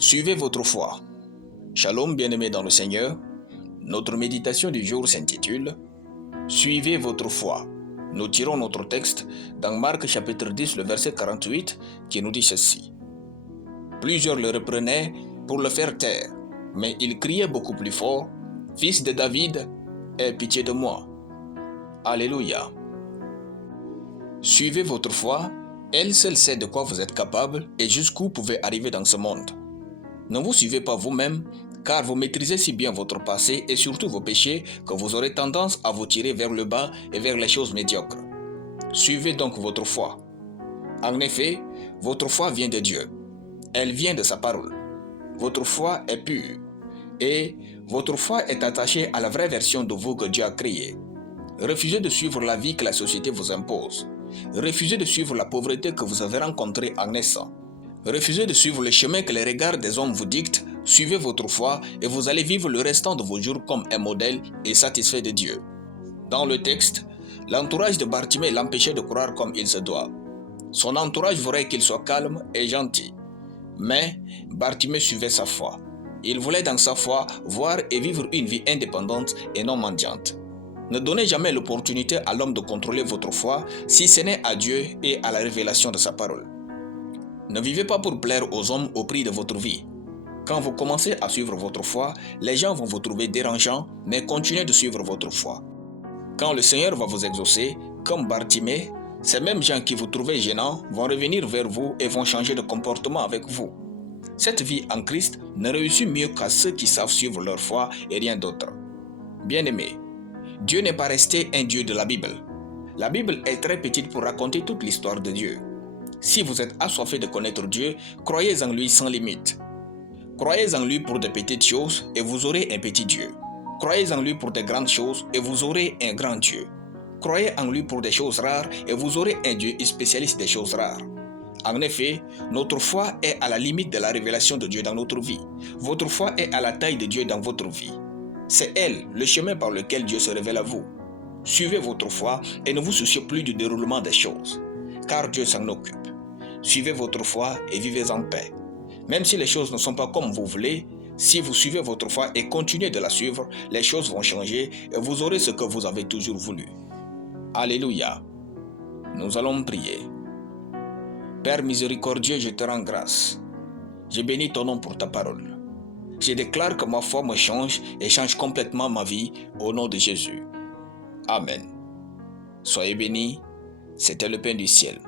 Suivez votre foi. Shalom bien-aimés dans le Seigneur. Notre méditation du jour s'intitule « Suivez votre foi ». Nous tirons notre texte dans Marc chapitre 10, le verset 48 qui nous dit ceci. Plusieurs le reprenaient pour le faire taire, mais il criait beaucoup plus fort « Fils de David, aie pitié de moi ». Alléluia. Suivez votre foi, elle seule sait de quoi vous êtes capable et jusqu'où vous pouvez arriver dans ce monde. Ne vous suivez pas vous-même, car vous maîtrisez si bien votre passé et surtout vos péchés que vous aurez tendance à vous tirer vers le bas et vers les choses médiocres. Suivez donc votre foi. En effet, votre foi vient de Dieu. Elle vient de sa parole. Votre foi est pure. Et votre foi est attachée à la vraie version de vous que Dieu a créée. Refusez de suivre la vie que la société vous impose. Refusez de suivre la pauvreté que vous avez rencontrée en naissant. Refusez de suivre le chemin que les regards des hommes vous dictent. Suivez votre foi et vous allez vivre le restant de vos jours comme un modèle et satisfait de Dieu. Dans le texte, l'entourage de Bartimée l'empêchait de croire comme il se doit. Son entourage voulait qu'il soit calme et gentil. Mais Bartimée suivait sa foi. Il voulait dans sa foi voir et vivre une vie indépendante et non mendiante. Ne donnez jamais l'opportunité à l'homme de contrôler votre foi si ce n'est à Dieu et à la révélation de sa parole. Ne vivez pas pour plaire aux hommes au prix de votre vie. Quand vous commencez à suivre votre foi, les gens vont vous trouver dérangeant, mais continuez de suivre votre foi. Quand le Seigneur va vous exaucer, comme Bartimée, ces mêmes gens qui vous trouvaient gênants vont revenir vers vous et vont changer de comportement avec vous. Cette vie en Christ ne réussit mieux qu'à ceux qui savent suivre leur foi et rien d'autre. Bien-aimés, Dieu n'est pas resté un Dieu de la Bible. La Bible est très petite pour raconter toute l'histoire de Dieu. Si vous êtes assoiffé de connaître Dieu, croyez en lui sans limite. Croyez en lui pour de petites choses et vous aurez un petit Dieu. Croyez en lui pour de grandes choses et vous aurez un grand Dieu. Croyez en lui pour des choses rares et vous aurez un Dieu spécialiste des choses rares. En effet, notre foi est à la limite de la révélation de Dieu dans notre vie. Votre foi est à la taille de Dieu dans votre vie. C'est elle, le chemin par lequel Dieu se révèle à vous. Suivez votre foi et ne vous souciez plus du déroulement des choses, car Dieu s'en occupe. Suivez votre foi et vivez en paix. Même si les choses ne sont pas comme vous voulez, si vous suivez votre foi et continuez de la suivre, les choses vont changer et vous aurez ce que vous avez toujours voulu. Alléluia. Nous allons prier. Père miséricordieux, je te rends grâce. Je bénis ton nom pour ta parole. Je déclare que ma foi me change et change complètement ma vie au nom de Jésus. Amen. Soyez bénis, c'était le pain du ciel.